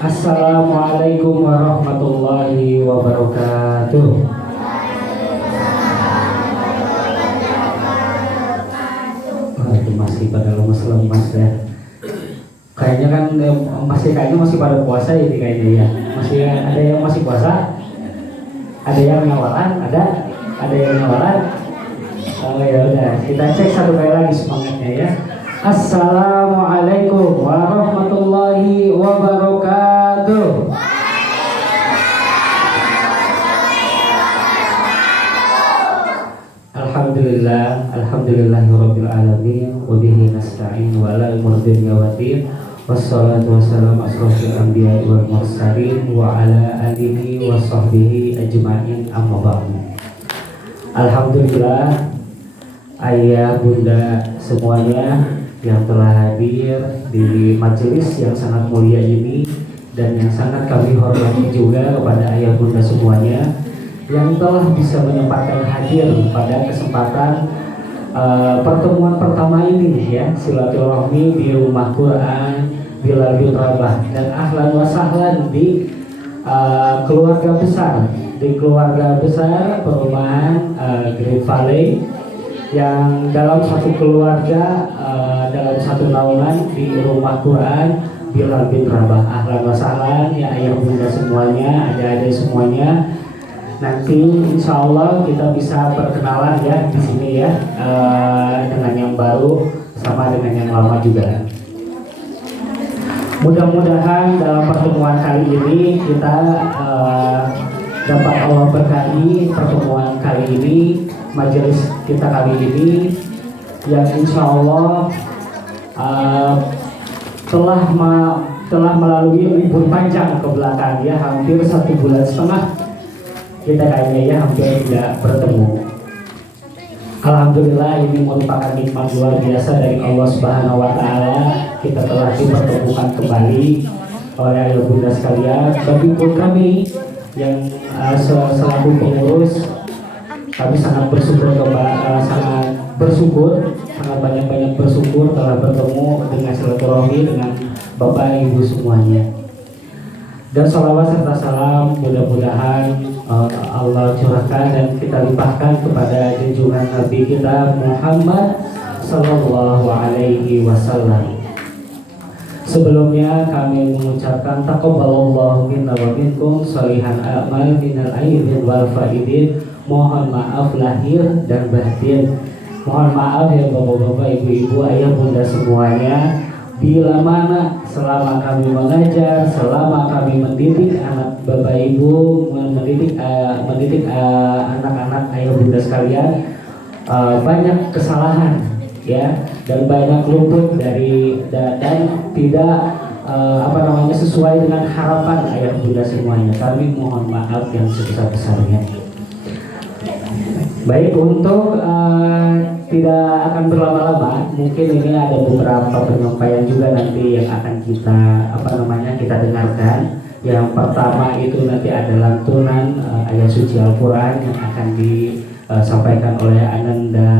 Assalamualaikum warahmatullahi wabarakatuh. Aduh, masih pada lemas-lemas ya. Kayaknya kan masih pada puasa ini kayaknya ya. Masih ada yang masih puasa? Ada yang ngawalan? Ada yang ngawalan? Oh ya udah, kita cek satu kali lagi semangatnya ya. Assalamualaikum warahmatullahi wabarakatuh. Alhamdulillahirabbil alamin wa bihi nasta'in wa ala umuri dunya wassalatu wassalamu asrofil anbiya'i wal mursalin wa ala alihi wa sahbihi ajma'in amma ba'du. Alhamdulillah, ayah bunda semuanya yang telah hadir di majelis yang sangat mulia ini, dan yang sangat kami hormati juga kepada ayah bunda semuanya yang telah bisa menyempatkan hadir pada kesempatan pertemuan pertama ini ya, silaturahmi di rumah Quran Bilal bin Rabah, dan ahlan wa sahlan di keluarga besar perumahan Green Valley, yang dalam satu keluarga, dalam satu naungan di rumah Quran Bilal bin Rabah. Ahlan wa sahlan ya ayah bunda semuanya, adik-adik semuanya. Nanti insya Allah kita bisa perkenalan ya di sini ya, dengan yang baru sama dengan yang lama juga. Mudah-mudahan dalam pertemuan kali ini kita dapat Allah berkahi pertemuan kali ini, majelis kita kali ini yang insya Allah telah melalui libur panjang ke belakang ya, hampir 1,5 bulan kita kayaknya ya hampir tidak bertemu. Alhamdulillah, ini merupakan nikmat luar biasa dari Allah Subhanahu wa Ta'ala. Kita telah dipertemukan kembali oleh ayah bunda sekalian. Bagi kami yang selaku pengurus, kami sangat bersyukur, sangat banyak bersyukur telah bertemu dengan silaturahmi dengan Bapak Ibu semuanya. Dan salawat serta salam mudah-mudahan Allah curahkan dan kita limpahkan kepada junjungan Nabi kita Muhammad Sallallahu Alaihi Wasallam. Sebelumnya kami mengucapkan taqabbalallahu minna wa minkum sholihan a'mal minal aidin wal faidin. Mohon maaf lahir dan batin. Mohon maaf ya bapak-bapak, ibu-ibu, ayah bunda semuanya, bila mana selama kami mengajar, selama kami mendidik anak bapak ibu, mendidik anak-anak ayah bunda sekalian, banyak kesalahan ya, dan banyak luput dari dan tidak sesuai dengan harapan ayah bunda semuanya. Kami mohon maaf yang sebesar-besarnya. Baik, untuk tidak akan berlama-lama, mungkin ini ada beberapa penyampaian juga nanti yang akan kita dengarkan. Yang pertama itu nanti ada lantunan ayat suci Al-Quran yang akan disampaikan oleh Ananda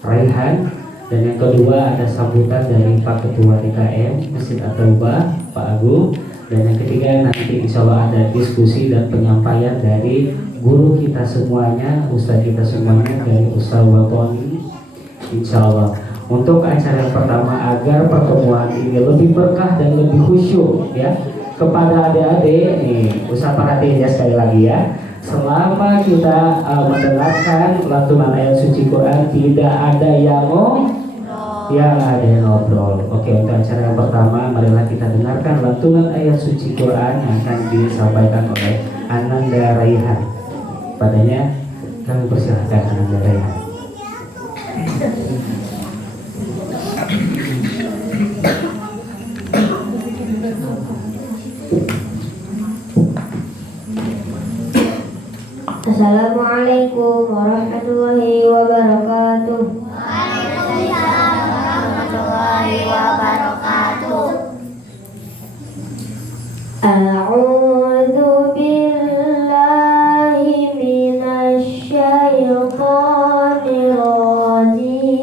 Raihan, dan yang kedua ada sambutan dari Pak Ketua DKM Masjid At-Taubah Pak Agung, dan yang ketiga nanti insya Allah ada diskusi dan penyampaian dari guru kita semuanya, ustadz kita semuanya, dari Ustaz Watoni insya Allah. Untuk acara yang pertama, agar pertemuan ini lebih berkah dan lebih khusyuk ya, kepada adik-adik nih, Ustaz perhatiin ya sekali lagi ya, selama kita mendengarkan lantunan ayat suci Quran tidak ada yang ada yang ngobrol. Oke, untuk acara yang pertama marilah kita dengarkan lantunan ayat suci Quran yang akan disampaikan oleh Ananda Raihan. Padanya kami persilahkan Ananda Raihan. Assalamualaikum warahmatullahi wabarakatuh. Waalaikumsalam warahmatullahi wabarakatuh. A'udzu billahi minasy syaithanir rajim.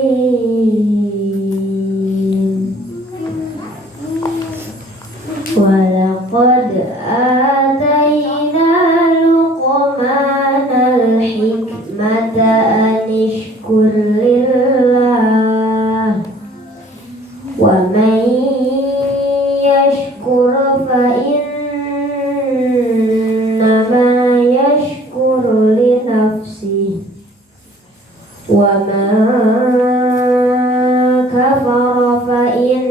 Walaqad ولقد آتينا لقمان الحكمة أن اشكر لله ومن يشكر فإنما يشكر لنفسه ومن كفر فإن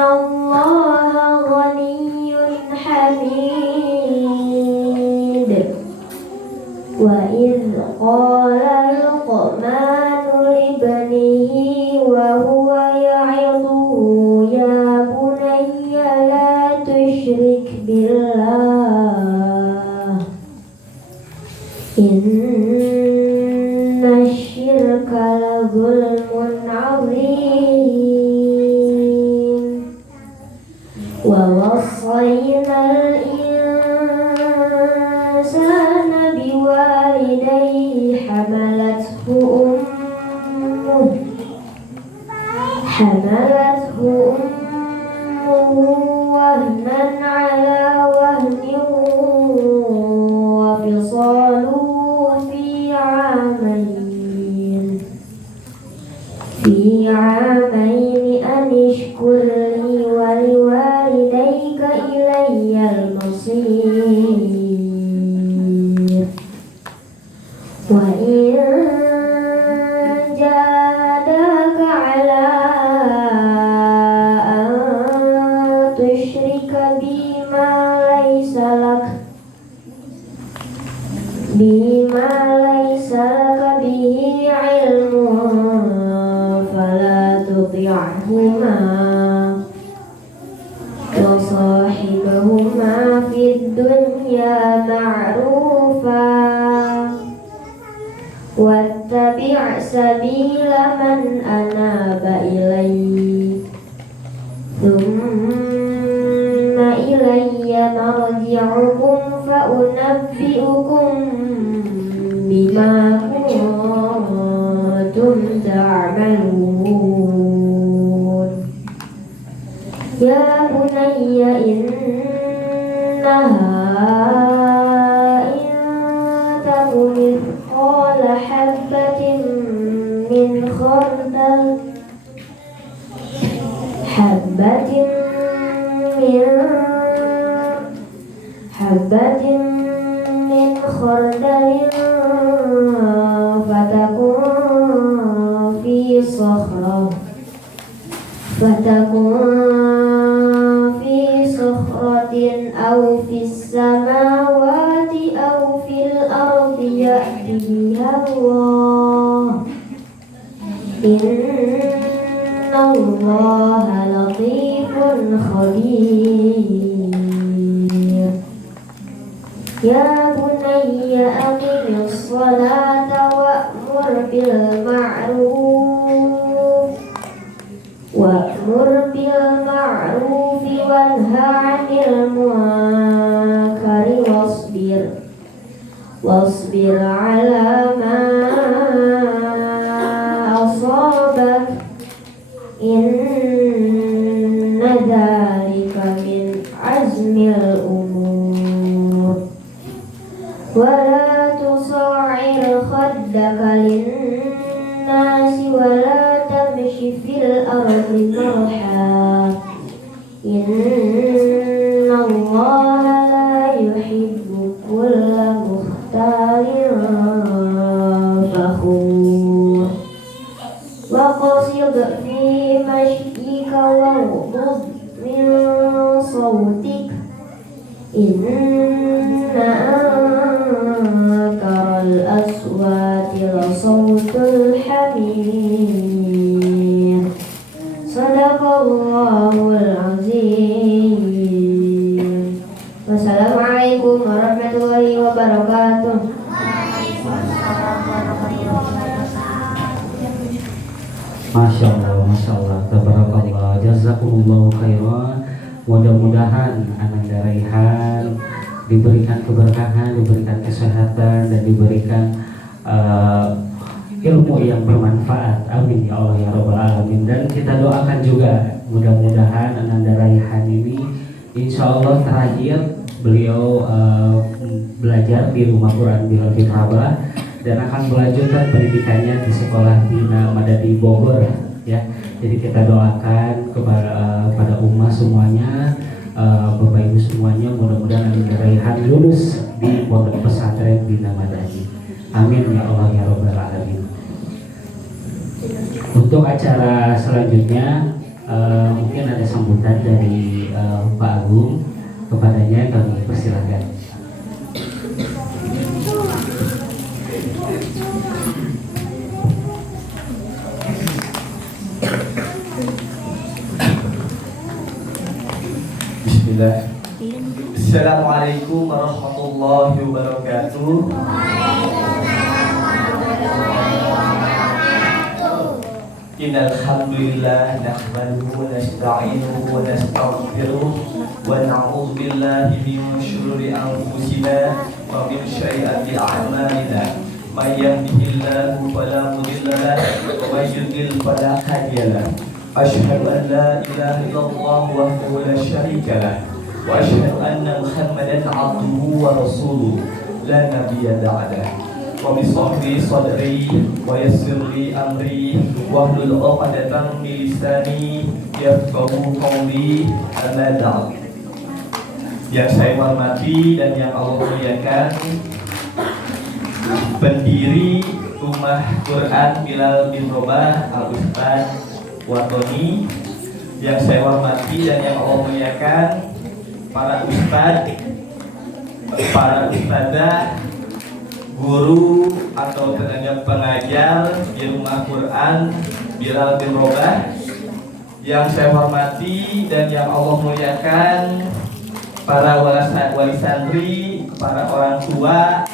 الله غني حميد وإذ قال لقمان لابنه وهو يعظه يا بني لا تشرك بالله إن الشرك لظلم عظيم ووصينا الإنسان بوالديه حملته أمه وهنا على وهن وفصاله في عامين أن اشكر لي ولوالديك إلي المصير وإن جاهداك على أن تشرك بما ليس لك به علم فلا تطعهما وصاحبهما في الدنيا معروفا واتبع سبيل من أناب إلي ثم إلي مرجعكم فأنبئكم بما كنتم تعملون يا بني إنها إن تك مثقال حبة من خردل فتكون في صخرة أو في السماوات أو في الأرض يأتي بها الله إن الله لطيف خبير يا بني أقم الصلاة وأمر بالمعروف وانهى عن المنكر واصبر على ما أصابك إن ذلك من عزم الأمور ولا تصعر خدك للناس ولا تمش في الأرض مرحا إن الله لا يحب كل مختال فخور وقصد في مشيك واغضض من صوتك إن أنكر الأصوات لصوت الحمير صدق الله العظيم والسلام عليكم ورحمة الله وبركاته. Masya Allah, tabarakallah, jazakumullahu khairan. Mudah-mudahan Ananda Raihan diberikan keberkahan, diberikan kesehatan, dan diberikan ilmu yang bermanfaat. Amin ya Allah ya Rabbal Alamin. Dan kita doakan juga mudah-mudahan Ananda Raihan ini Insya Allah terakhir beliau belajar di Rumah Quran Bilal bin Rabah dan akan melanjutkan pendidikannya di Sekolah Bina Madani Bogor ya. Jadi kita doakan kepada umat semuanya, Bapak Ibu semuanya, mudah-mudahan Raihan lulus di Pondok Pesantren Bina Madani. Amin ya Allah ya Rabbal Alamin. Untuk acara selanjutnya mungkin ada sambutan dari Pak Agung, kepadanya kami persilakan. Bismillah. Assalamualaikum warahmatullahi wabarakatuh. Innal hamdalillah nahmaduhu wa nasta'inuhu wa nastaghfiruh wa na'udzu billahi min shururi anfusina wa min sayyiati a'malina. May yahdihillahu fala mudilla lahu wa may yudlil fala hadiya lahu. Asyhadu an la ilaha illallah wahdahu la syarika lahu wa asyhadu anna Muhammadan 'abduhu wa rasuluh la nabiyya ba'dahu. Wa bisahri sadri wa yassirli amri wa hlul 'uqdatam min lisani yafqahu qawli. Amma ba'd. Yang saya hormati dan yang Allah muliakan, pendiri Rumah Quran Bilal bin Rabah Al-Ustaz Watoni, yang saya hormati dan yang Allah muliakan, para ustaz, para ustazah, guru atau tenaga pengajar di Rumah Quran Bilal bin Rabah, yang saya hormati dan yang Allah muliakan, para wali santri, para orang tua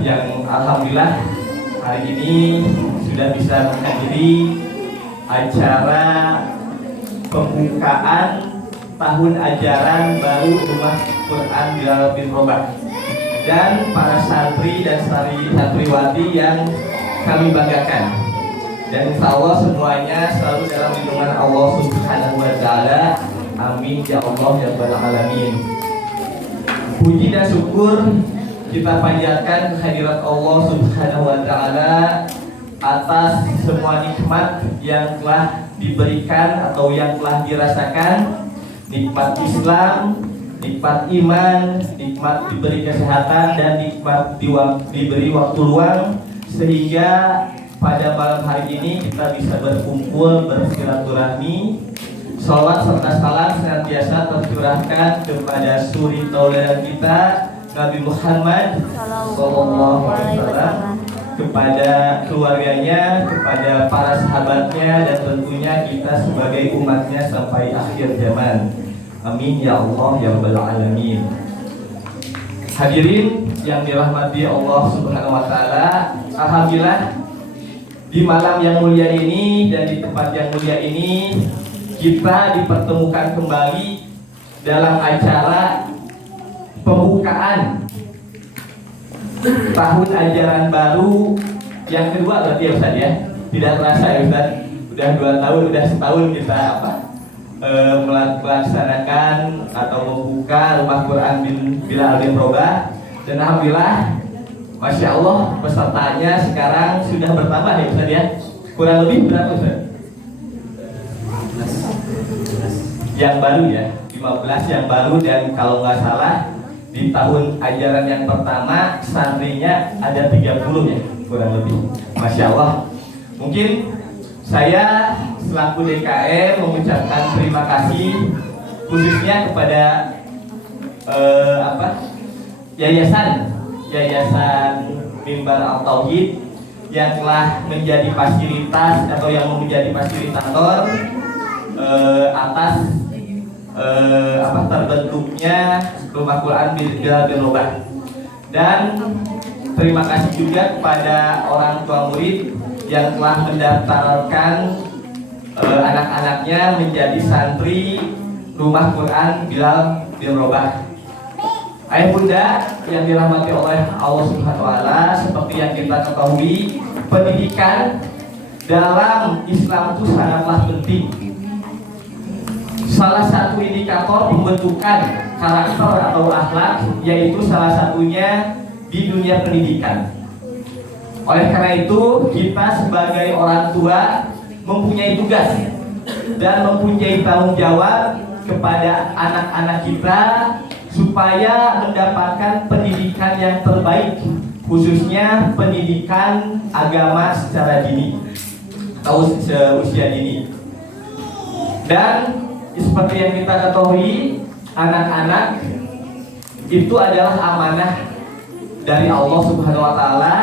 yang alhamdulillah hari ini sudah bisa menghadiri acara pembukaan tahun ajaran baru Rumah Quran Bilal bin Rabah, dan para santri dan santriwati yang kami banggakan, dan insya Allah semuanya selalu dalam lindungan Allah Subhanahu wa Ta'ala. Amin ya Allah ya Rabbal Alamin. Puji dan syukur kita panjatkan kehadirat Allah Subhanahu wa Ta'ala atas semua nikmat yang telah diberikan atau yang telah dirasakan, nikmat Islam, nikmat iman, nikmat diberi kesehatan, dan nikmat diberi waktu luang, sehingga pada malam hari ini kita bisa berkumpul bersilaturahmi. Salawat serta salam senantiasa tercurahkan kepada suri tauladan kita Nabi Muhammad Sallallahu Alaihi Wasallam, kepada keluarganya, kepada para sahabatnya, dan tentunya kita sebagai umatnya sampai akhir zaman. Amin ya Allah ya Rabbal Alamin. Hadirin yang dirahmati Allah Subhanahu wa Ta'ala, alhamdulillah di malam yang mulia ini dan di tempat yang mulia ini kita dipertemukan kembali dalam acara pembukaan tahun ajaran baru yang kedua berarti ya Ustaz ya. Tidak terasa ya Ustaz, udah 2 tahun, udah setahun kita melaksanakan atau membuka Rumah Quran Bilal bin Rabah, dan alhamdulillah Masya Allah pesertanya sekarang sudah bertambah ya Ustaz ya. Kurang lebih berapa Ustaz? Yang baru ya, 15 yang baru, dan kalau nggak salah di tahun ajaran yang pertama santrinya ada 30 ya kurang lebih. Masya Allah. Mungkin saya selaku DKM mengucapkan terima kasih khususnya kepada Yayasan Mimbar Al-Tauhid yang telah menjadi fasilitas atau yang menjadi fasilitator atas terbentuknya Rumah Quran Bilal bin Rabah. Dan terima kasih juga kepada orang tua murid yang telah mendaftarkan anak-anaknya menjadi santri Rumah Quran Bilal bin Rabah. Ayah bunda yang dirahmati oleh Allah Subhanahu wa Ta'ala, seperti yang kita ketahui, pendidikan dalam Islam itu sangatlah penting. salah satu indikator pembentukan karakter atau akhlak, yaitu salah satunya di dunia pendidikan. Oleh karena itu, kita sebagai orang tua mempunyai tugas dan mempunyai tanggung jawab kepada anak-anak kita supaya mendapatkan pendidikan yang terbaik, khususnya pendidikan agama secara dini atau seusia dini. Dan seperti yang kita ketahui, anak-anak itu adalah amanah dari Allah Subhanahu wa taala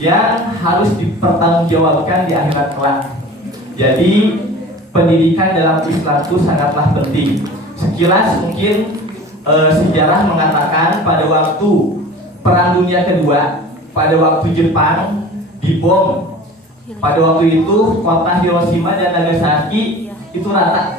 yang harus dipertanggungjawabkan di akhirat kelak. Jadi pendidikan dalam Islam itu sangatlah penting. Sekilas mungkin sejarah mengatakan pada waktu Perang Dunia Kedua, pada waktu Jepang dibom, pada waktu itu kota Hiroshima dan Nagasaki itu rata.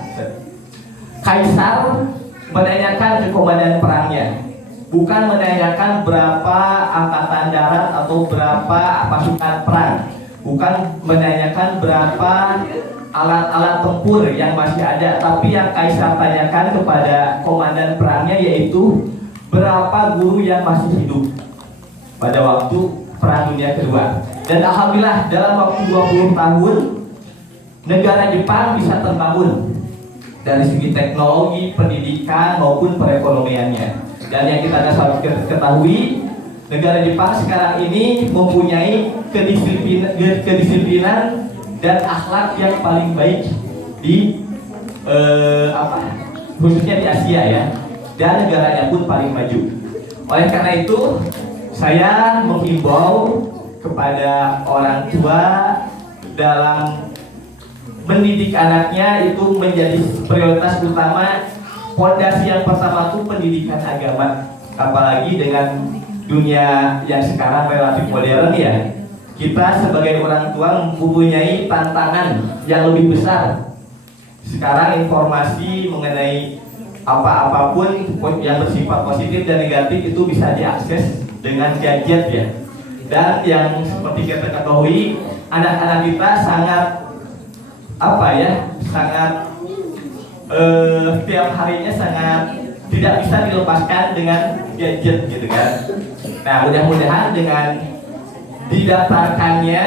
Kaisar menanyakan ke komandan perangnya, bukan menanyakan berapa angkatan darat atau berapa pasukan perang, bukan menanyakan berapa alat-alat tempur yang masih ada, tapi yang Kaisar tanyakan kepada komandan perangnya yaitu berapa guru yang masih hidup pada waktu Perang Dunia Kedua. Dan alhamdulillah dalam waktu 20 tahun negara Jepang bisa terbangun dari segi teknologi, pendidikan maupun perekonomiannya. Dan yang kita ketahui, negara Jepang sekarang ini mempunyai kedisiplinan dan akhlak yang paling baik di khususnya di Asia ya, dan negaranya pun paling maju. Oleh karena itu, saya menghimbau kepada orang tua dalam mendidik anaknya itu menjadi prioritas utama. Pondasi yang pertama itu pendidikan agama, apalagi dengan dunia yang sekarang relatif modern ya. Kita sebagai orang tua mempunyai tantangan yang lebih besar. Sekarang informasi mengenai apapun yang bersifat positif dan negatif itu bisa diakses dengan gadget ya. Dan yang seperti kita ketahui, anak-anak kita sangat sangat tiap harinya sangat tidak bisa dilepaskan dengan gadget gitu kan. Nah, mudah-mudahan dengan didaftarkannya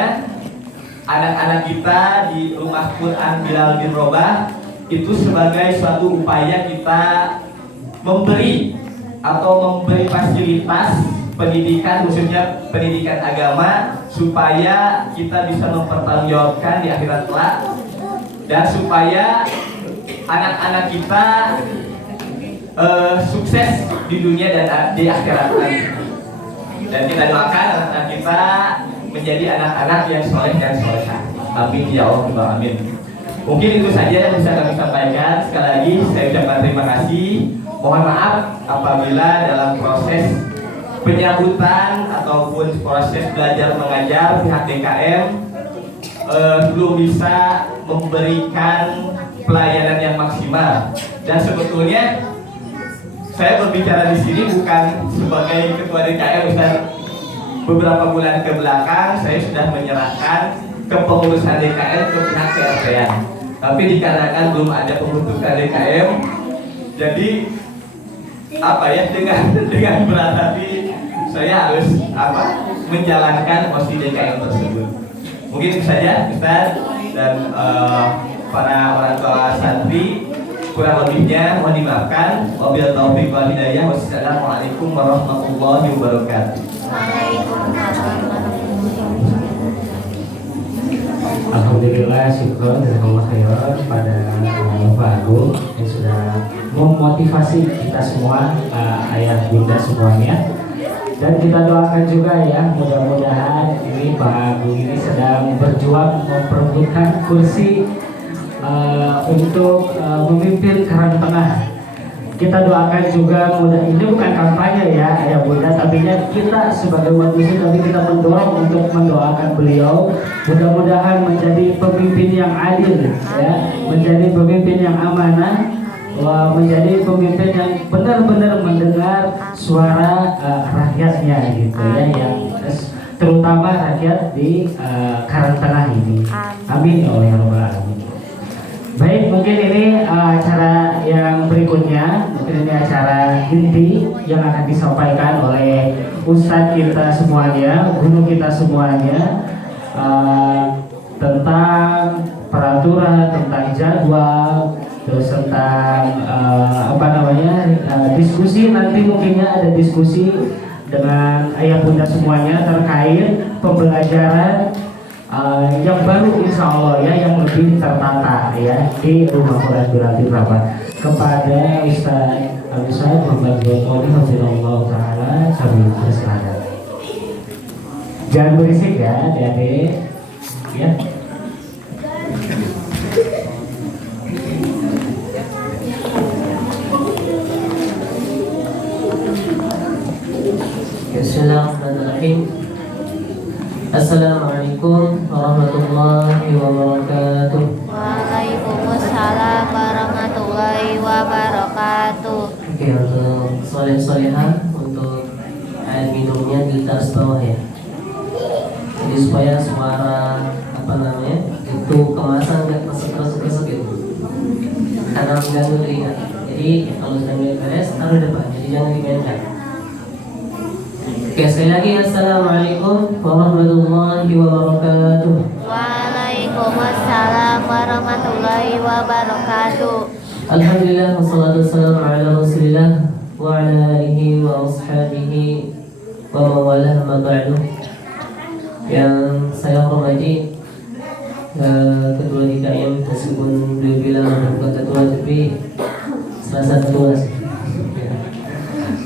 anak-anak kita di Rumah Quran Bilal bin Robah itu sebagai suatu upaya kita memberi fasilitas pendidikan, khususnya pendidikan agama, supaya kita bisa mempertanggungjawabkan di akhirat kelak, dan supaya anak-anak kita sukses di dunia dan di akhirat nanti. Dan kita doakan anak-anak kita menjadi anak-anak yang soleh dan solehah. Amin ya Allah, amin. Mungkin itu saja yang bisa kami sampaikan. Sekali lagi saya ucapkan terima kasih. Mohon maaf apabila dalam proses penyambutan ataupun proses belajar mengajar pihak DKM belum bisa memberikan pelayanan yang maksimal. Dan sebetulnya saya berbicara di sini bukan sebagai ketua DKM, Ustaz. Beberapa bulan ke belakang saya sudah menyerahkan kepengurusan DKM ke pihak CRT-an. Tapi dikarenakan belum ada pembentukan DKM, jadi dengan berat hati saya harus menjalankan posisi DKM tersebut. Mungkin itu saja Ustaz dan para orang tua santri. Kurang lebihnya mohon dimaafkan. Wabillahi taufiq wal hidayah. Wassalamualaikum warahmatullahi wabarakatuh. Alhamdulillah, syukur jazakallahu khairan pada Bapak Agung yang sudah memotivasi kita semua, ayah bunda semuanya. Dan kita doakan juga ya, mudah-mudahan ini Pak Agung ini sedang berjuang memperebutkan kursi untuk memimpin Karang Tengah. Kita doakan juga ini bukan kampanye ya ayah bunda, tapi kita sebagai umat muslim tapi kita mendorong untuk mendoakan beliau mudah-mudahan menjadi pemimpin yang adil ya, menjadi pemimpin yang amanah, menjadi pemimpin yang benar-benar mendengar suara rakyatnya gitu ya, yang terutama rakyat di Karang Tengah ini. Amin ya Allah ya Rabbal Alamin. Baik, mungkin ini acara yang berikutnya, mungkin ini acara inti yang akan disampaikan oleh Ustadz kita semuanya, guru kita semuanya, tentang peraturan, tentang jadwal, terus tentang diskusi. Nanti mungkinnya ada diskusi dengan ayah bunda semuanya terkait pembelajaran yang baru, insya Allah ya, yang lebih tertata ya di Rumah Quran Berarti Rabat. Kepada Ustaz Muhammad Joko Hafizahullah Ta'ala, kami persilakan. Jangan berisik ya adik-adik ya. Bismillahirrahmanirrahim. Assalamualaikum warahmatullahi wabarakatuh. Waalaikumsalam warahmatullahi wabarakatuh. Oke, untuk soleh-solehah, untuk air minumnya di tas bawah ya. Jadi supaya suara itu kemasan nggak kesek gitu, karena mengganggu telinga. Jadi kalau sedang beres taruh depan, jadi jangan dimainkan. Oke, sekali lagi assalamualaikum warahmatullahi wabarakatuh. Waalaikumsalam warahmatullahi wabarakatuh. Alhamdulillah wassalatu wassalamu ala Rasulillah wa ala alihi wa ashabihi wa mawalah ma ba'du. Yang saya hormati ketua DKM, meskipun beliau bilang bukan ketua tapi salah ketua sih.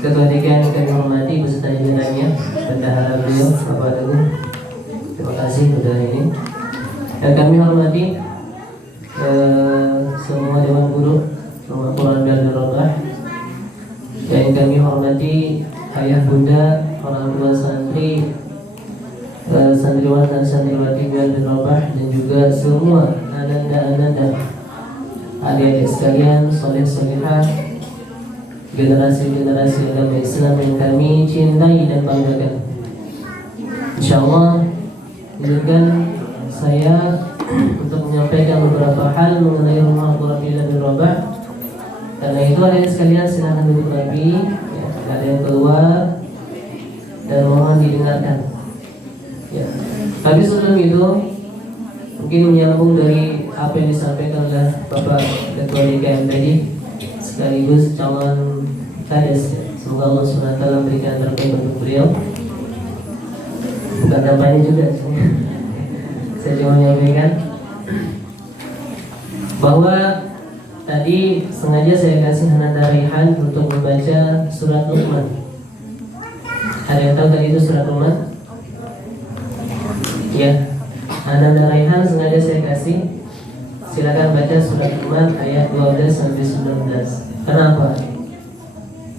Ketua DKM kami hormati beserta jajarannya, bendahara beliau Bapak Teguh. Terima kasih sudah ini. Dan kami hormati semua dewan guru Rumah Quran Berarti Rabat. Dan kami hormati ayah bunda, orang tua santri, santriwan dan santriwati Berarti Rabat, dan juga semua ananda-ananda adik-adik sekalian, soleh-solehah, generasi-generasi agama Islam yang kami cintai dan banggakan. InsyaAllah izinkan saya untuk menyampaikan beberapa hal mengenai Rumah Quran Berarti Rabat. Karena itu adik sekalian silakan duduk lagi ya, ada yang keluar dan mohon didengarkan ya. Tapi sebelum itu mungkin menyambung dari apa yang disampaikan oleh Bapak Ketua DKM tadi, sekaligus calon kades. Semoga Allah SWT memberikan terbaik untuk beliau. Bukan tampaknya juga. Saya cuma menyampaikan bahwa tadi sengaja saya kasih Ananda Raihan untuk membaca surat Luqman. Ada yang tahu tadi itu surat Luqman? Ya, Ananda Raihan sengaja saya kasih. Silakan baca surat Luqman ayat 12 sampai 19. Kenapa?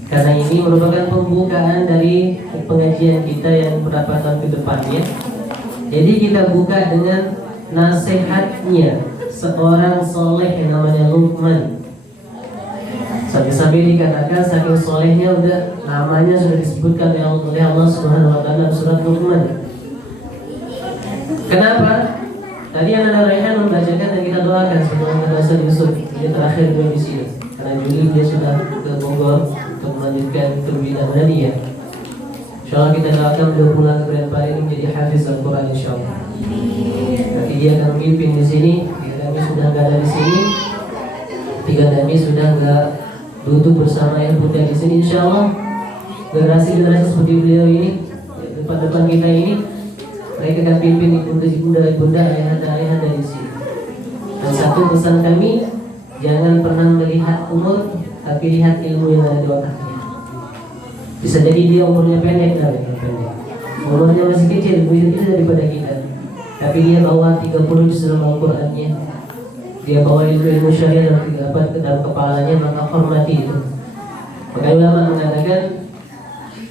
Karena ini merupakan pembukaan dari pengajian kita yang beberapa tahun ke depannya. Jadi kita buka dengan nasihatnya seorang soleh yang namanya Luqman. Sampai-sampai dikatakan saking solehnya udah namanya sudah disebutkan oleh Allah Subhanahu Wa Taala surat Luqman. Kenapa? Tadi Ananda Raihan membacakan dan kita doakan sebelum Ustaz Yusuf. Ini terakhir di sini. Karena Juli dia sudah ke Bogor untuk melanjutkan pembinaan Nadia. InsyaAllah kita doakan beliau pulang ke Grand Paris menjadi hafiz Al-Quran insyaAllah. Nanti dia akan memimpin di sini. Kami sudah nggak ada di sini. Tiga kami sudah nggak duduk bersama yang bunda di sini. InsyaAllah generasi-generasi seperti beliau ini, depan-depan kita ini, mereka akan pimpin ibunda ayah dari sini. Dan satu pesan kami, jangan pernah melihat umur, tapi lihat ilmu yang ada di otaknya. Bisa jadi dia umurnya pendek, umurnya masih kecil, lebih kecil daripada kita, tapi dia bawa 30 juz dalam Al-Qur'annya. Dia bawa ilmu syariah dalam kepalanya, maka hormati itu. Maka ulama mengatakan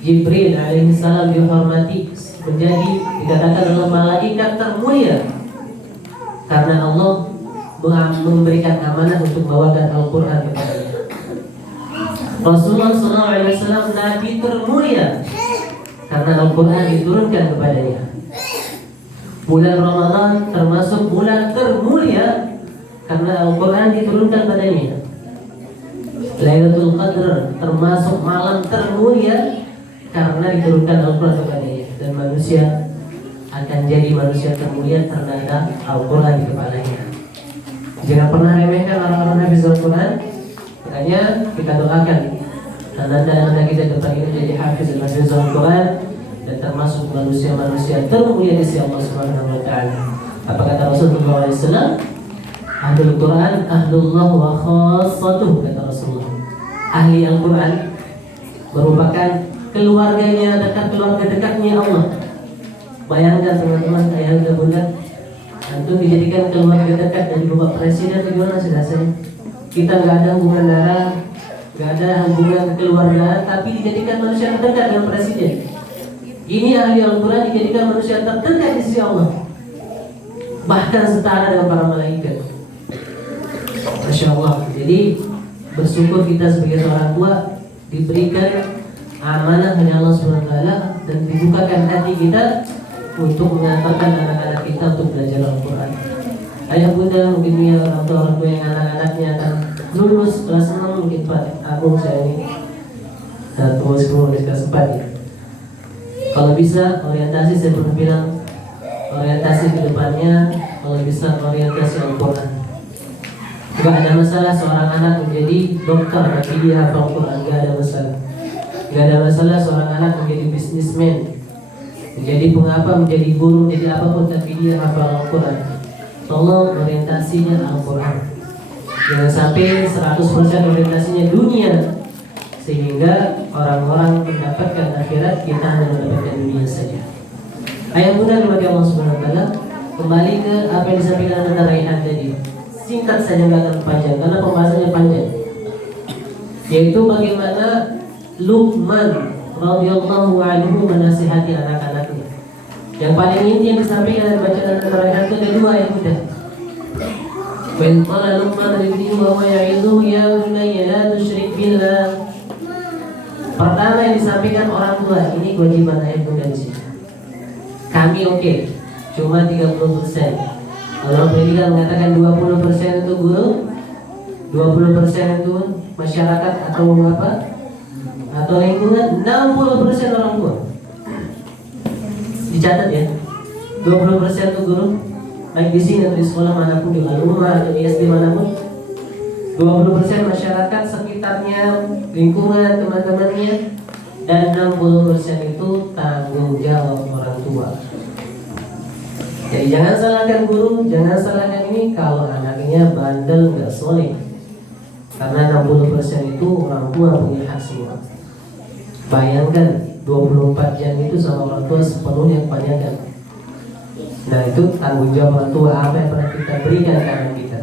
Jibril alaihissalam dihormati menjadi dikatakan adalah malaikat termulia karena Allah memberikan amanah untuk bawakan Al-Quran kepadanya. Rasulullah SAW Nabi termulia karena Al-Quran diturunkan kepadanya. Bulan Ramadan termasuk bulan termulia karena Al-Quran diturunkan padanya. Lailatul Qadr termasuk malam termulia karena diturunkan Al-Quran kepadanya, dan manusia akan jadi manusia termulia karena ada Al-Quran di kepalanya. Jangan pernah remehkan orang-orang hafiz Al-Quran. Makanya kita doakan anak-anak kita depan ini jadi hafiz dan hafiz Al-Quran dan termasuk manusia-manusia termulia di sisi Allah Subhanahu wa taala. Apa kata Rasulullah SAW? Ahlul Quran ahlullah wa khassatuh, kata Rasulullah. Ahli Al-Quran merupakan keluarganya dekat, keluarga dekatnya Allah. Bayangkan teman-teman, ayah dan bunda, antum dijadikan keluarga dekat dari Bapak Presiden, gimana sih rasanya? Kita nggak ada hubungan darah, nggak ada hubungan kekeluargaan, tapi dijadikan manusia terdekat dengan Presiden. Ini ahli Al-Quran dijadikan manusia terdekat di sisi Allah, bahkan setara dengan para malaikat. Masya Allah. Jadi bersyukur kita sebagai seorang tua diberikan amanah oleh Allah SWT dan dibukakan hati kita untuk mengantarkan anak-anak kita untuk belajar Al-Quran. Ayah bunda mungkin punya orang tua yang anak-anaknya akan lulus kelas 6, mungkin Pak Agung saya ini dan terus kelas 4 ya. Kalau bisa orientasi, saya pernah bilang orientasi ke depannya, kalau bisa orientasi Al-Quran. Gak ada masalah seorang anak menjadi dokter tapi dia hafal Quran, gak ada masalah. Gak ada masalah seorang anak menjadi bisnismen, menjadi pengapa, menjadi guru, menjadi apapun tapi dia hafal Al-Quran. Tolong orientasinya Al-Quran. Jangan sampai 100% orientasinya dunia, sehingga orang-orang mendapatkan akhirat, kita hanya mendapatkan dunia saja. Ayah bunda kepada Allah Subhanahu wa taala, kembali ke apa yang disampaikan Anda Raihan tadi. Singkat saja, nggak akan panjang karena pembahasannya panjang. Yaitu bagaimana Luqman radhiyallahu anhu menasihati anak-anaknya. Yang paling inti yang disampaikan dan bacaan Anda Raihan itu ada dua yang mudah. Wa qala Luqman libnihi wa huwa ya'idhuhu ya bunayya la tusyrik billah. Pertama yang disampaikan orang tua, ini kewajiban ayah bunda di sini. Kami oke, cuma 30%. Kalau pendidikan mengatakan 20% itu guru, 20% itu masyarakat atau apa? Atau lingkungan, 60% orang tua. Dicatat ya. 20% itu guru, baik di sini atau di sekolah manapun, di rumah atau di SD manapun. 20% masyarakat sekitarnya, lingkungan, teman-temannya, dan 60% itu tanggung jawab orang tua. Jadi jangan salahkan guru, jangan salahkan ini kalau anaknya bandel, nggak soleh. Karena 60% itu orang tua punya hak semua. Bayangkan 24 jam itu sama orang tua sepenuhnya kebanyakan. Nah itu tanggung jawab orang tua, apa yang pernah kita berikan ke anak kita.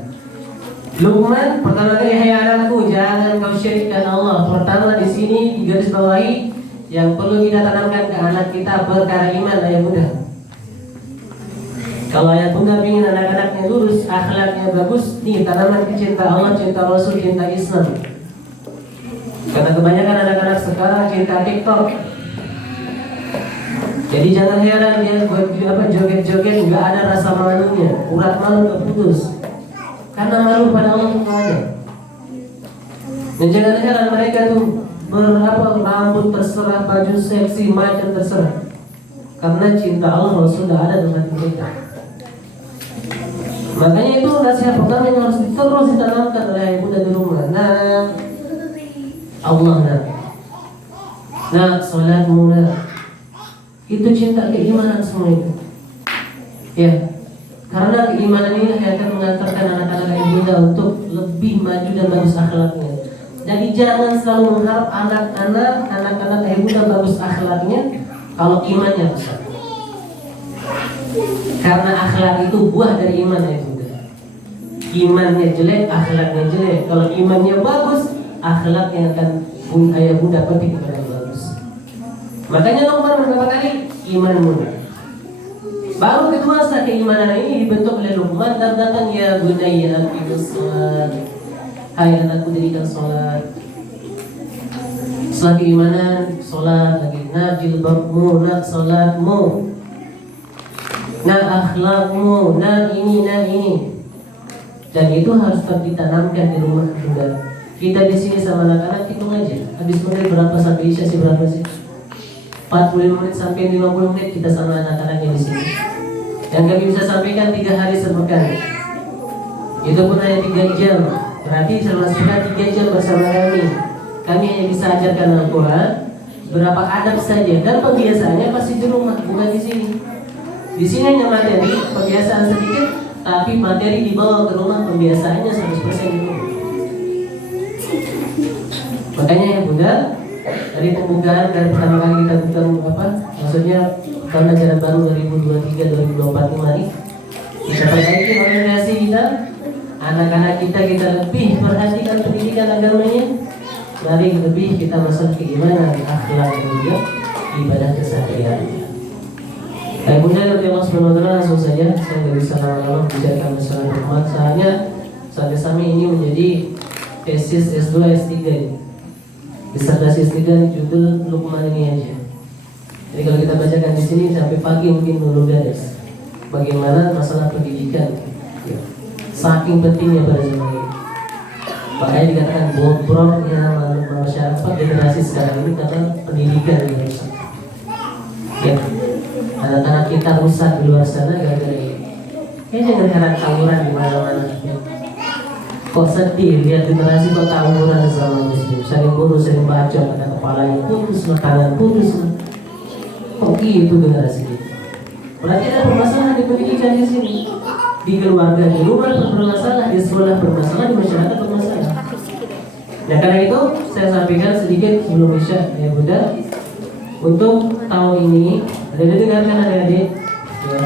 Luqman pertama kali, hai anakku, jangan kau syirikkan Allah. Pertama di sini digarisbawahi yang perlu kita tanamkan ke anak kita perkara iman, ayah bunda. Kalau ayah bunda ingin anak-anaknya lurus, akhlaknya bagus, nih tanaman cinta Allah, cinta Rasul, cinta Islam. Karena kebanyakan anak-anak sekarang cinta TikTok. Jadi jangan heran dia joget-joget nggak ada rasa malunya, urat malu keputus. Karena malu pada Allah itu ada. Dan jangan heran mereka tuh rambut terserah, baju seksi, macam terserah. Karena cinta Allah Rasul sudah ada dalam hati mereka. Makanya itu nasihat pertama yang harus terus ditanamkan oleh ibu dan di rumah. Nah, Allah nah, salatmu nah. Itu cinta keimanan semua itu. Ya, karena keimanan ini akan mengantarkan anak-anak ibu untuk lebih maju dan bagus akhlaknya. Jadi jangan selalu mengharap anak-anak ibu bagus akhlaknya kalau imannya besar. Karena akhlak itu buah dari iman ya bunda. Imannya jelek, akhlaknya jelek. Kalau imannya bagus, akhlaknya akan ayah bunda petik kepada yang bagus. Makanya Luqman berkata tadi, iman bunda. Baru kedua setelah keimanan ini dibentuk oleh Luqman dan datang ya bunayya aqimus shalat. Hai anakku, dirikan sholat. Setelah keimanan, sholat lagi. Nah jilbabmu, nah sholatmu, nah akhlakmu, nah ini. Dan itu harus tetap ditanamkan di rumah juga. Kita di sini sama anak-anak hitung aja. Habis maghrib berapa sampai isya sih berapa sih? 45 menit sampai 50 menit kita sama anak-anaknya di sini. Yang kami bisa sampaikan 3 hari sepekan. Itu pun hanya 3 jam. Berarti selama sepekan 3 jam bersama kami. Kami hanya bisa ajarkan Al-Quran, berapa adab saja, dan pembiasaannya pasti di rumah, bukan di sini. Di sini hanya materi, pembiasaan sedikit, tapi materi dibawa ke rumah, pembiasaannya 100% di rumah. Makanya ya Bunda, dari pembukaan dari pertama kali kita buka maksudnya tahun ajaran baru 2023-2024 ini, kita perbaiki organisasi kita, anak-anak kita lebih perhatikan pendidikan agamanya, mari lebih kita masuk keimanan, akhlak dan juga ibadah kesehariannya. Baik Bunda, nanti Allah SWT langsung saja, saya nggak bisa lama-lama bicarakan masalah rahmat, soalnya sampai kami ini menjadi tesis S2 S3 ini. Disertasi S3 judul Luqman ini aja. Jadi kalau kita bacakan di sini sampai pagi mungkin belum beres. Bagaimana masalah pendidikan? Saking pentingnya pada zaman ini. Makanya dikatakan bobroknya masyarakat generasi sekarang ini karena pendidikan yang rusak. Ya, anak-anak kita rusak di luar sana gara-gara ini. Jangan heran tawuran di mana-mana. Kok sedih lihat generasi kok tawuran sama muslim, sering bunuh, sering baca, kata kepalanya putus, tangan putus. Kok gitu generasi kita? Berarti ada permasalahan di pendidikan di sini, di keluarga, di rumah bermasalah, di sekolah bermasalah, di masyarakat bermasalah. Nah karena itu saya sampaikan sedikit sebelum isya ya Bunda, untuk tahun ini ada dengarkan adik-adik, ya,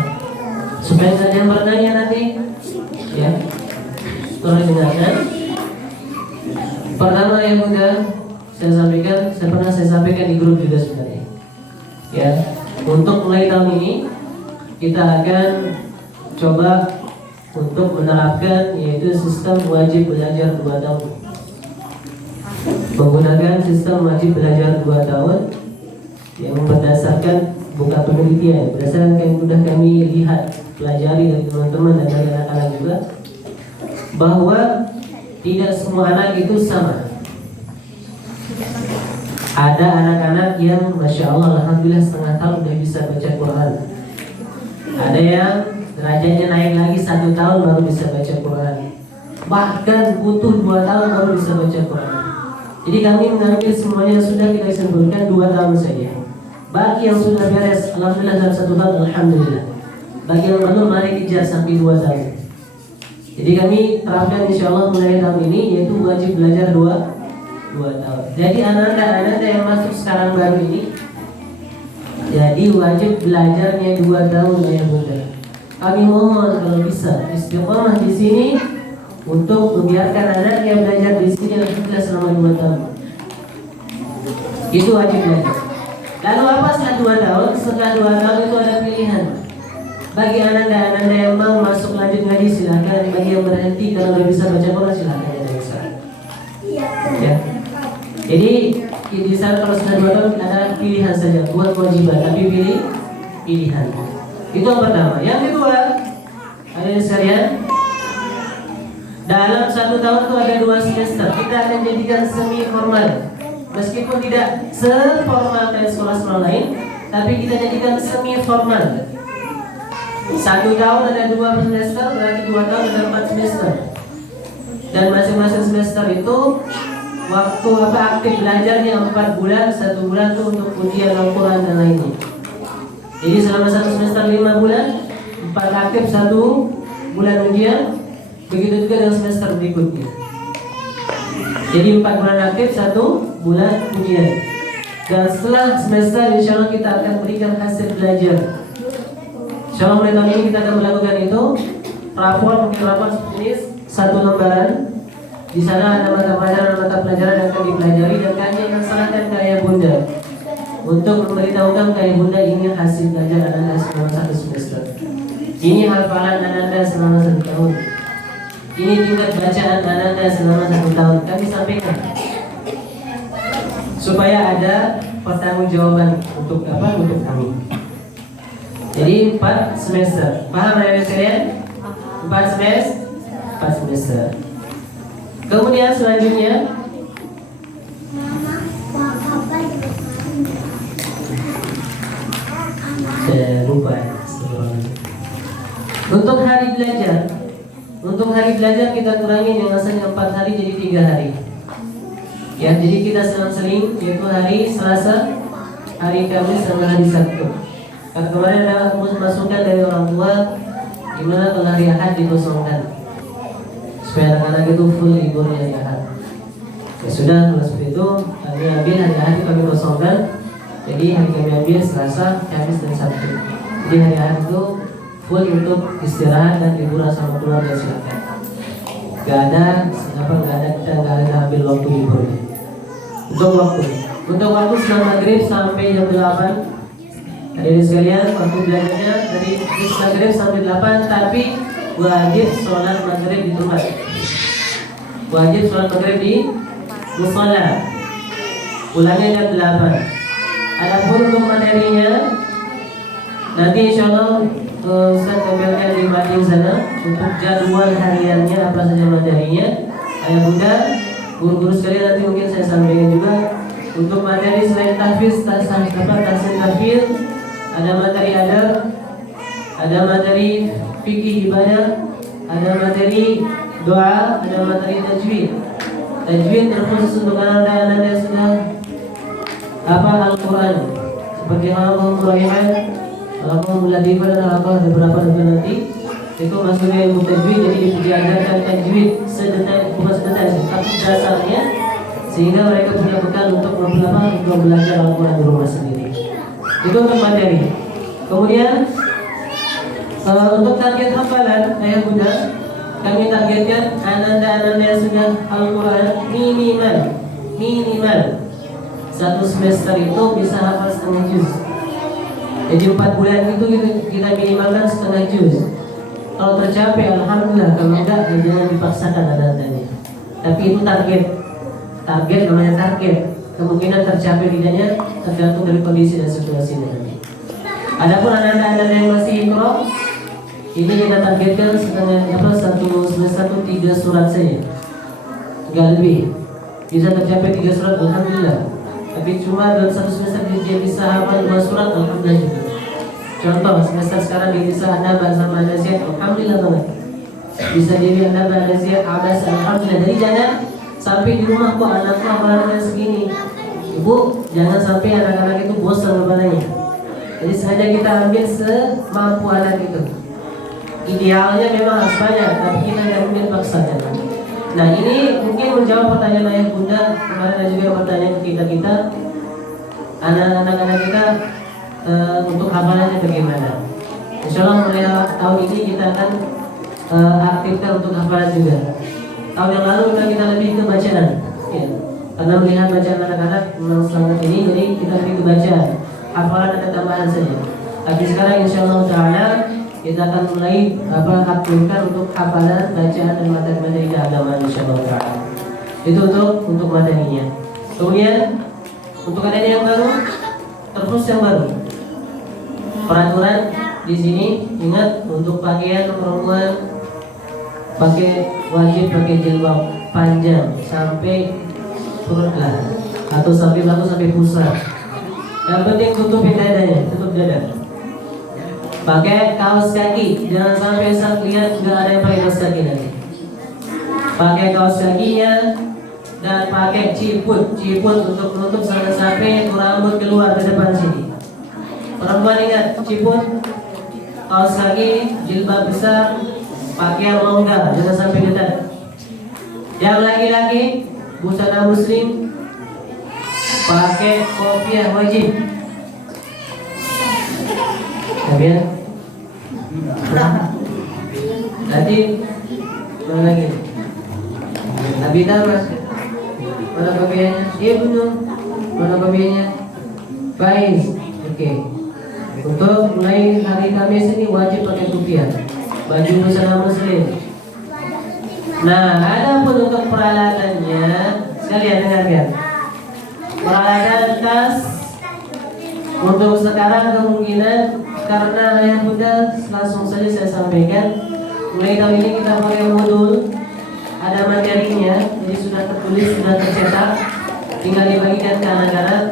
supaya nggak ada yang bertanya nanti, ya. Tolong dengarkan. Pertama yang Bunda saya sampaikan di grup juga sebenarnya. Ya, untuk mulai tahun ini kita akan coba untuk menerapkan yaitu sistem wajib belajar 2 tahun. Menggunakan sistem wajib belajar 2 tahun yang berdasarkan bukan penelitian, berdasarkan yang sudah kami lihat, pelajari dari teman-teman dan dari anak-anak juga, bahwa tidak semua anak itu sama. Ada anak-anak yang Masya Allah, Alhamdulillah setengah tahun sudah bisa baca Quran. Ada yang derajatnya naik lagi 1 tahun baru bisa baca Quran. Bahkan butuh 2 tahun baru bisa baca Quran. Jadi kami mengambil semuanya sudah kita simpulkan 2 tahun saja. Bagi yang sudah beres, Alhamdulillah dalam 1 tahun, Alhamdulillah. Bagi yang belum, mari kejar sampai 2 tahun. Jadi kami terapkan insya Allah mulai tahun ini yaitu wajib belajar 2 tahun. Jadi anak-anak yang masuk sekarang baru ini, jadi wajib belajarnya 2 tahun ya Bunda. Kami mohon kalau bisa istiqomah di sini untuk membiarkan anak yang belajar di sini alhamdulillah selama 2 tahun. Itu wajib belajar. Lalu apa setelah 2 tahun? Setelah 2 tahun itu ada pilihan. Bagi anak-anak yang mau masuk lanjut ngaji silakan. Bagi yang berhenti kalau tidak bisa baca Quran silakan ya. Jadi di sana kalau sudah 2 tahun ada pilihan saja, buat kewajiban tapi pilihan. Itu yang pertama. Yang kedua, ada sekalian, dalam 1 tahun itu ada 2 semester. Kita akan jadikan semi formal. Meskipun tidak seformal kayak sekolah-sekolah lain, tapi kita jadikan semi formal. 1 tahun ada 2 semester, berarti 2 tahun ada 4 semester. Dan masing-masing semester itu waktu aktif belajarnya 4 bulan, 1 bulan itu untuk ujian Al-Quran dan lainnya. Jadi selama 1 semester 5 bulan, 4 aktif, 1 bulan ujian. Begitu juga dengan semester berikutnya. Jadi 4 bulan aktif, 1 bulan ujian. Dan setelah semester insya Allah kita akan berikan hasil belajar. Insya Allah mulai tahun ini kita akan melakukan itu. Rapor seperti ini 1 lembaran. Di sana ada mata pelajaran yang akan dipelajari dan kami akan serahkan ke ayah bunda untuk memberitahukan ke ayah bunda ini hasil belajar anda selama 1 semester. Ini hafalan anda selama 1 tahun. Ini tingkat bacaan anda selama 1 tahun. Kami sampaikan supaya ada pertanggungjawaban untuk apa? Untuk kami. Jadi 4 semester. Paham ya sekalian? 4 semester. 4 4 semester. Kemudian selanjutnya saya lupa. Untuk hari belajar kita kurangi yang asalnya 4 hari jadi 3 hari. Ya, jadi kita selang-seling yaitu hari Selasa, hari Kamis sama hari Sabtu. Karena kemarin ada masukan dari orang tua gimana kalau hari Ahad dikosongkan supaya anak-anak itu full libur hari Ahad. Ya sudah, kalau seperti itu kami ambil hari Ahad kami kosongkan. Jadi hari kami ambil Selasa, Kamis dan Sabtu. Jadi hari Ahad itu full untuk istirahat dan liburan sama keluarga, silakan. Gak ada kita nggak ada ambil waktu liburnya. Untuk waktu setelah maghrib sampai jam 8. Hadirin sekalian, waktu belajarnya dari maghrib sampai 8, tapi wajib sholat maghrib di tempat. Wajib sholat maghrib di mushola. Pulangnya jam 8. Adapun untuk materinya nanti insyaallah Ustaz tampilkan di mading sana untuk jadwal hariannya apa saja materinya. Ayah bunda, guru-guru sekalian nanti mungkin saya sampaikan juga untuk materi selain tahfiz, tahsin tahfidz, ada materi adab, ada materi fikih ibadah, ada materi doa, ada materi tajwid. Tajwid terkhusus untuk anak-anak yang sudah hafal Al-Quran seperti Al-Quran Muraihan, Al-Quran Latifah dan Al-Quran ada beberapa nanti itu masuknya ilmu tajwid, jadi diajarkan tajwid bukan sedetail tapi dasarnya sehingga mereka punya bekal untuk belajar Al-Quran di rumah sendiri. Itu untuk materi. Kemudian untuk target hafalan ayah bunda, kami targetkan anak-anak yang sudah Al-Quran minimal 1 semester itu bisa hafal setengah juz. Jadi 4 bulan itu kita minimalkan setengah juz. Kalau tercapai alhamdulillah, kalau enggak jangan dipaksakan anak-anaknya. Tapi itu target namanya target. Kemungkinan tercapai tidaknya tergantung dari kondisi dan situasi nanti. Adapun anak-anak yang masih ikro, ini kita targetkan satu semester 3 surat saja, enggak lebih. Bisa tercapai 3 surat alhamdulillah. Tapi cuma dalam 1 semester dia bisa hafal 2 surat alhamdulillah juga. Contoh semester sekarang dia bisa An-Naba sama An-Naziat alhamdulillah banget. Bisa dia An-Naba, An-Naziat, Abas alhamdulillah. Jadi jangan sampai di rumah kok anakku hafalannya segini. Ibu, jangan sampai anak-anak itu bosan hafalannya. Jadi sengaja kita ambil semampu anak itu. Idealnya memang harus banyak, tapi kita tidak mungkin paksakan. Nah ini mungkin menjawab pertanyaan ayah bunda kemarin, ada juga pertanyaan kita anak-anak kita untuk hafalannya bagaimana. Insyaallah mulai tahun ini kita akan aktifkan untuk hafalan juga. Tahun yang lalu kita lebih ke bacaan, ya. Karena melihat bacaan anak-anak memang sangat ini, jadi kita lebih ke bacaan. Hafalan ada tambahan saja. Tapi sekarang insyaallah taala kita akan mulai aktifkan untuk hafalan, bacaan dan materi-materi keagamaan insyaallah taala. Itu untuk materinya. Kemudian untuk adanya yang baru, terus yang baru. Peraturan di sini ingat untuk pakaian perempuan wajib pakai jilbab panjang sampai perut lah, atau sampai batu sampai pusat. Yang penting tutupin dadanya, tutup dada. Pakai kaos kaki, jangan sampai saat lihat nggak ada yang pakai kaos kaki nanti. Pakai kaos kakinya dan pakai ciput untuk menutup sampai rambut keluar ke depan sini. Perempuan ingat ciput, kaos kaki, jilbab besar, pakaian longgar, jangan sampai ketat. Yang laki-laki busana muslim pakai kopiah wajib. Kemudian tadi mana lagi? Abida mas, mana kopiahnya? Iya benar, mana kopiahnya? Baik, oke. Untuk mulai hari Kamis ini wajib pakai kopiah, baju busana muslim. Nah, adapun untuk peralatannya, sekalian dengarkan. Peralatan tas untuk sekarang kemungkinan karena ayah bunda langsung saja saya sampaikan mulai tahun ini kita pakai modul, ada materinya, jadi sudah tertulis, sudah tercetak, tinggal dibagikan ke anak-anak.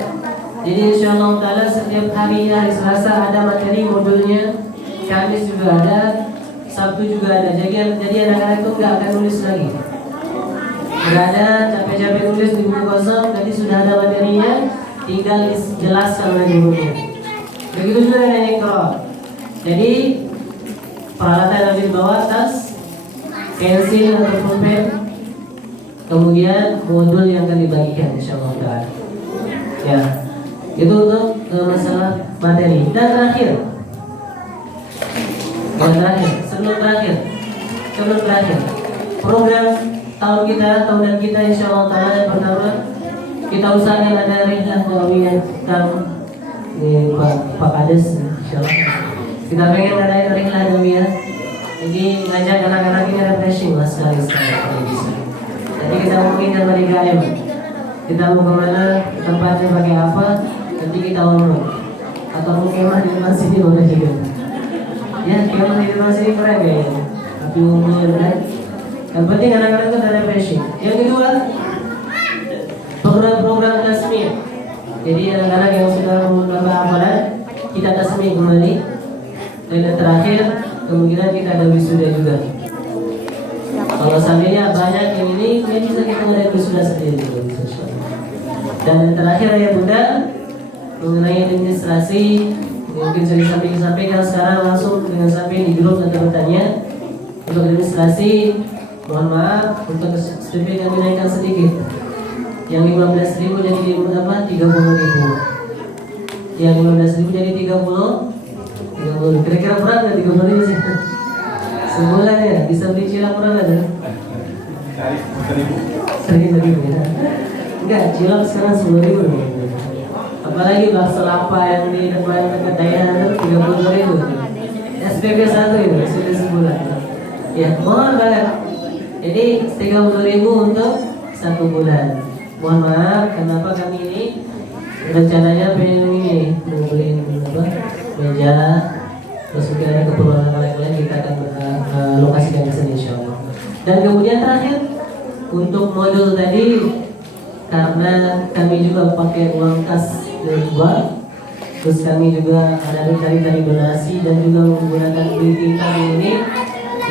Jadi insyaallah taala setiap hari Selasa ada materi modulnya, Kamis juga ada, Sabtu juga ada. Jadi anak-anak itu nggak akan nulis lagi. Nggak ada capek-capek nulis di buku kosong, jadi sudah ada materinya, tinggal dijelaskan oleh gurunya. Begitu juga dengan Iqra. Jadi peralatan yang dibawa tas, pensil atau pulpen, kemudian modul yang akan dibagikan insyaallah taala. Ya, itu untuk masalah materi. Dan terakhir, sebelum terakhir, program tahunan kita insyaallah taala yang pertama kita usahakan ada rihlah dawiyah tentang Pak Kades insyaallah. Kita pengen ada rihlah dawiyah. Jadi ngajak anak-anak ini refreshing lah sekali kalau bisa. Jadi kita mungkin dari gaya, kita mau kemana, tempatnya pakai apa, nanti kita ngomong. Atau mau kemah di depan sini boleh juga. Ya kemah di depan sini keren kayaknya. Tapi umumnya kan. Yang penting anak-anak itu ada refreshing. Yang kedua, program-program tasmiyah. Jadi anak-anak yang sudah menambah hafalan, kita tasmiyah kembali. Dan yang terakhir, kemungkinan kita ada wisuda juga. Kalau seandainya banyak yang ini bisa kita mulai wisuda sendiri. Dan yang terakhir ya Bunda, mengenai administrasi, mungkin saya sampaikan sekarang langsung dengan sampai di grup nanti bertanya. Untuk administrasi, mohon maaf untuk SPP kami naikkan sedikit. Yang 15.000 jadi 30.000. Yang 15.000 jadi 30. Kira-kira berat nggak 30.000 sih? Sebulan ya bisa beli cilok murah nggak? 1.000 ya. Enggak, cilok sekarang 10.000. Apalagi bakso lapa yang di depan dekat daerah itu 30.000. SPP 1 itu sudah sebulan. Ya, mohon banget. Jadi 30.000 untuk 1 bulan. Mohon maaf, kenapa kami ini rencananya pengen ini beliin meja, terus juga ada keperluan lain-lain kita akan lokasikan di sini insyaallah. Dan kemudian terakhir untuk modul tadi, karena kami juga pakai uang kas dari luar, terus kami juga ada dari donasi dan juga menggunakan duit kami ini,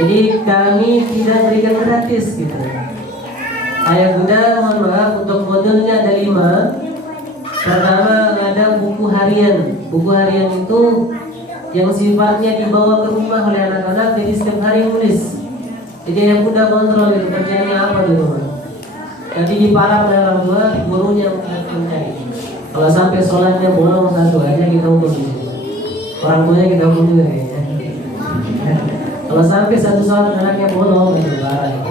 jadi kami tidak berikan gratis gitu. Ayah Bunda mohon maaf, untuk modulnya ada 5. Pertama ada buku harian. Buku harian itu yang sifatnya dibawa ke rumah oleh anak-anak, jadi setiap hari nulis. Jadi yang Bunda kontrol itu kerjanya apa di rumah. Nanti diparah oleh orang tua, gurunya mencari. Kalau sampai sholatnya bolong satu aja kita hukum di sini. Orang tuanya kita hukum juga kayaknya. Kalau sampai satu sholat anaknya bolong itu parah.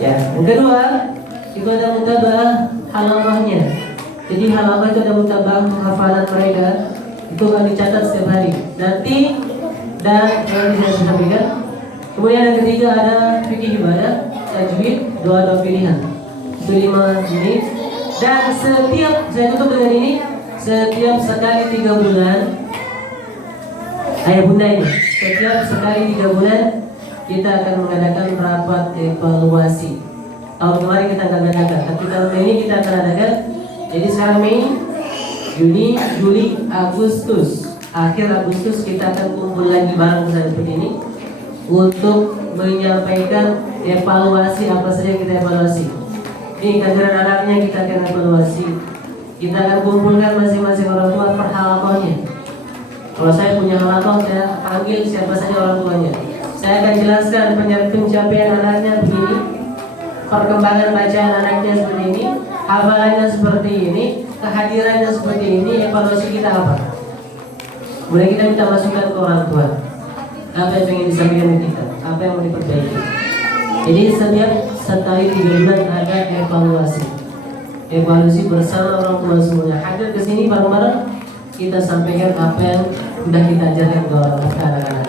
Ya, yang kedua itu ada mutabah halamahnya. Jadi halamah itu ada mutabah hafalan mereka, itu akan dicatat setiap hari. Nanti dan bisa disampaikan. Kemudian yang ketiga ada fikih ibadah, tajwid, doa pilihan. Itu 5 menit. Dan setiap, saya tutup dengan ini, setiap sekali 3 bulan, ayah bunda ini, setiap sekali 3 bulan kita akan mengadakan rapat evaluasi. Tahun kemarin kita akan adakan, tapi tahun ini kita akan adakan. Jadi sekarang Mei, Juni, Juli, Agustus, akhir Agustus kita akan kumpul lagi bareng seperti ini untuk menyampaikan evaluasi apa saja yang kita evaluasi. Ini kehadiran anaknya kita akan evaluasi. Kita akan kumpulkan masing-masing orang tua per halamannya. Kalau saya punya halaman, saya panggil siapa saja orang tuanya. Saya akan jelaskan pencapaian anaknya begini, perkembangan bacaan anaknya seperti ini, hafalannya seperti ini, kehadirannya seperti ini, evaluasi kita apa. Boleh kita minta masukan ke orang tua. Apa yang ingin disampaikan ke kita, apa yang mau diperbaiki. Jadi setiap sekali 3 bulan ada evaluasi. Evaluasi bersama orang tua semuanya. Hadir ke sini bareng-bareng, kita sampaikan apa yang sudah kita ajarkan ke anak-anak.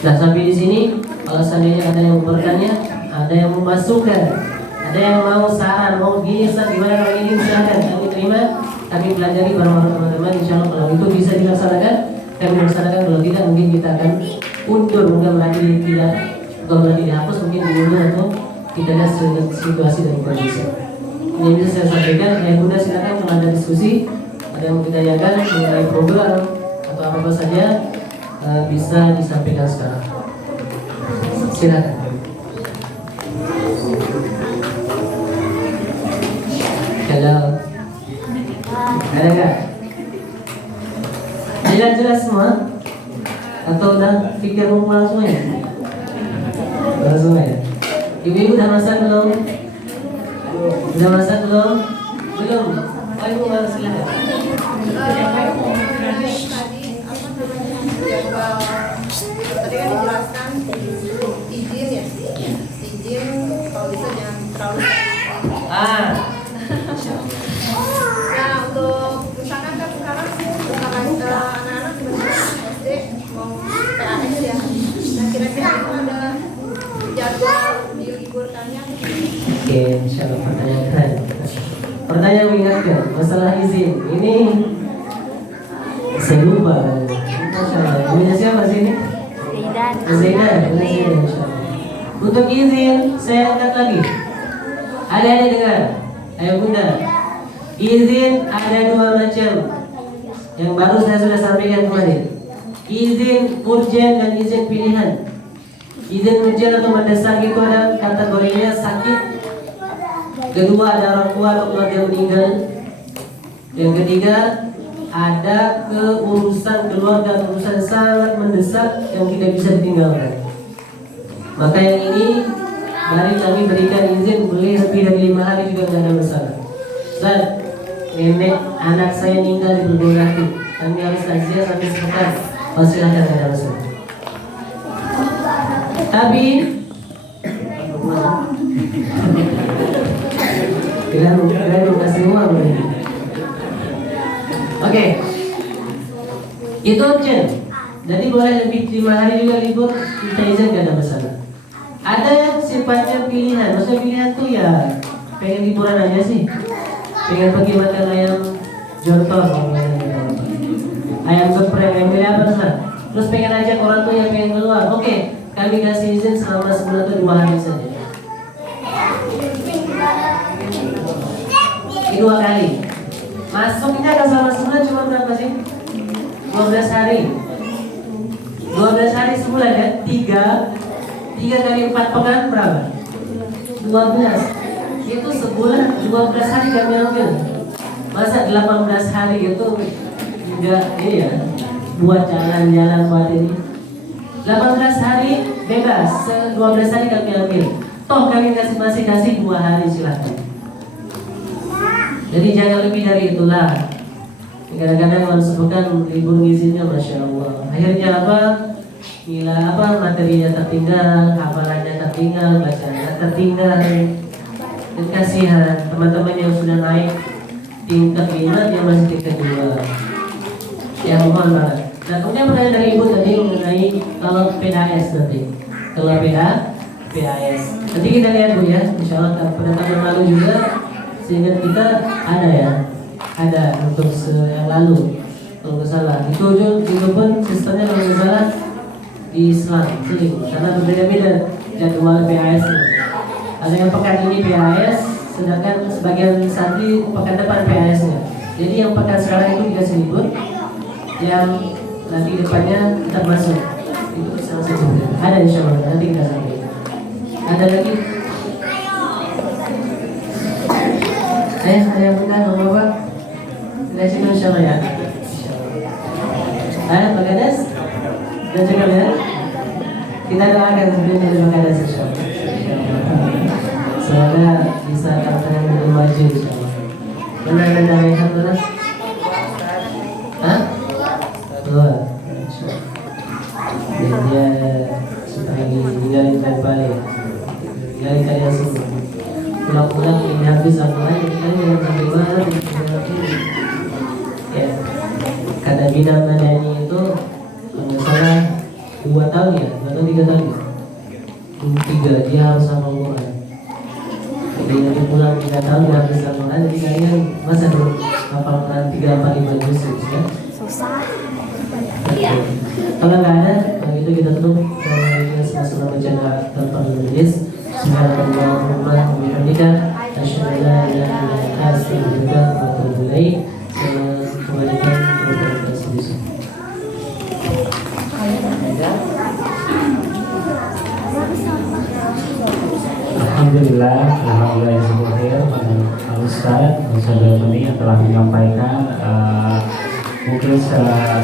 Nah sampai di sini, kalau seandainya ada yang bertanya, ada yang memasukkan, ada yang mau saran, mau gini, gimana kalau ini silakan kami terima, kami pelajari bareng-bareng teman-teman. Insya Allah kalau itu bisa dilaksanakan, kami laksanakan. Kalau tidak mungkin kita akan undur, bukan berarti dihapus, mungkin diundur atau kita lihat situasi dan kondisi. Ini bisa saya sampaikan. Ayah Bunda silakan kalau ada diskusi, ada yang mau ditanyakan mengenai program atau apa saja, bisa disampaikan sekarang. Silakan. Kalau ada nggak? Jelas semua? Atau udah pikir mau pulang semua ya? Pulang semua ya? Ibu-ibu udah masak belum? Udah masak belum? Belum? Oh, ibu mau silakan. Tadi kan dijelaskan izin ya, izin kalau bisa jangan terlalu. Nah untuk misalkan kan sekarang anak-anak SD mau PAS ya, nah kira-kira itu ada jadwal diliburkannya. Oke, insyaallah pertanyaan keren. Pertanyaan mengingatkan masalah izin ini saya lupa. Insyaallah. Namanya siapa sih ini? Zaidan. Untuk izin saya angkat lagi. Ada dengar? Ayo Bunda. Izin ada dua macam. Yang baru saya sudah sampaikan kemarin. Izin urgen dan izin pilihan. Izin urgen atau mendesak itu ada kategorinya sakit. Kedua ada orang tua atau keluarga meninggal. Yang ketiga ada keurusan keluarga, urusan sangat mendesak yang tidak bisa ditinggalkan. Maka yang ini mari kami berikan izin boleh lebih dari 5 hari juga tidak ada masalah. Ustaz, nenek anak saya meninggal di Gunung Ratu, kami harus takziah sampai sepekan. Silakan, tidak ada masalah. Tapi tidak kasih uang. Oke, itu urgent. Jadi boleh lebih 5 hari juga libur, kita izin gak ada masalah. Ada yang sifatnya pilihan, maksudnya pilihan tuh ya pengen liburan aja sih, pengen pergi makan ayam jontor, ayam geprek, ayam beli apa sih? Terus pengen ajak orang tuh yang pengen keluar. Oke, kami kasih izin selama sebulan atau 2 hari saja. 2 kali. Masuknya ke selama sebulan cuma berapa sih? 12 hari. 12 hari sebulan ya? 3 kali 4 pekan berapa? 12. Itu sebulan 12 hari kami ambil. Masa 18 hari itu enggak ya? Buat jalan-jalan buat ini. 18 hari bebas, 12 hari kami ambil. Toh kami masih kasih 2 hari silahkan. Jadi jangan lebih dari itulah. Kadang-kadang kalau sebutkan libur izinnya, masya Allah. Akhirnya apa? Gila apa? Materinya tertinggal, hafalannya tertinggal, bacaannya tertinggal. Dan kasihan teman-teman yang sudah naik tingkat 5, dia masih tingkat 2. Ya mohon banget. Nah kemudian pertanyaan dari ibu tadi mengenai kalau PAS nanti. Kalau PAS. Nanti kita lihat bu ya. Insya Allah pada tahun lalu juga. Sehingga kita ada untuk yang lalu kalau nggak salah itu pun sistemnya kalau nggak salah di Islam karena berbeda-beda jadwal PAS -nya. Ada yang pekan ini PAS sedangkan sebagian santri pekan depan PAS -nya. Jadi yang pekan sekarang itu dikasih libur, yang nanti depannya kita masuk itu salah satu ada insya Allah nanti kita sampai. Ada lagi. Saya bukan Bapak. Kita cek insyaallah ya. Pak Kades, kita cek ya. Kita doakan sebelum jadi Pak Kades insyaallah. Semoga bisa katakan lebih maju insyaallah. Benar dan alhamdulillah. Hah? 2. Dan dia supaya ninggalin balik. Ninggalin kalian semua. Pulang-pulang ini habis Al-Quran kita jangan sampai mana ya. Kata bidang nadanya itu kalau nggak salah 2 tahun ya atau 3 tahun ya? 3 dia harus hafal Quran. Jadi nanti pulang 3 tahun dia habis Al-Quran. Jadi kalian masa belum hafal Quran 3, 4, 5 juz ya? Kalau nggak ada, kalau gitu kita tutup sama-sama menjaga tanpa majelis. Subhanallahumma wa bihamdika asyhadu an la ilaha illa anta astaghfiruka wa atubu ilaik. Kembalikan kepada sendiri. Alhamdulillah yang Pak Ustaz Meni yang telah menyampaikan mungkin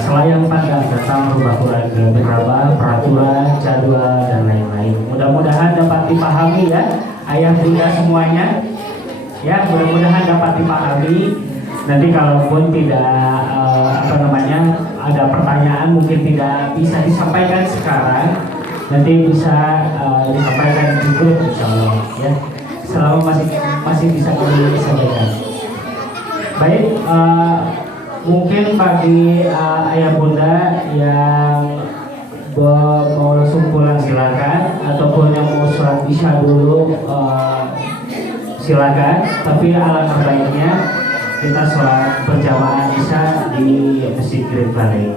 selayang pandang tentang Rumah Quran Gerabil Raba, peraturan, jadwal dan lain-lain. Mudah-mudahan dapat dipahami ya, ayah bunda semuanya. Ya, mudah-mudahan dapat dipahami. Nanti kalaupun tidak ada pertanyaan mungkin tidak bisa disampaikan sekarang, nanti bisa disampaikan di grup insyaallah ya. Selama masih bisa kami sampaikan. Baik, mungkin bagi ayah bunda yang mau langsung pulang silakan, ataupun yang mau sholat isya dulu silakan. Tapi alangkah baiknya kita sholat berjamaah isya di Masjid Green Valley.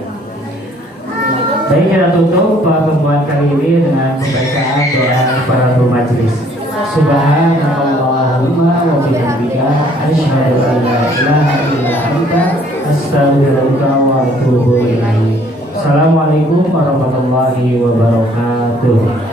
Baik, kita tutup pertemuan kali ini dengan pembacaan doa para majelis. Subhanallahumma wa bihamdika asyhadu an la ilaha illa anta astaghfiruka wa atubu ilaik. Assalamualaikum warahmatullahi wabarakatuh.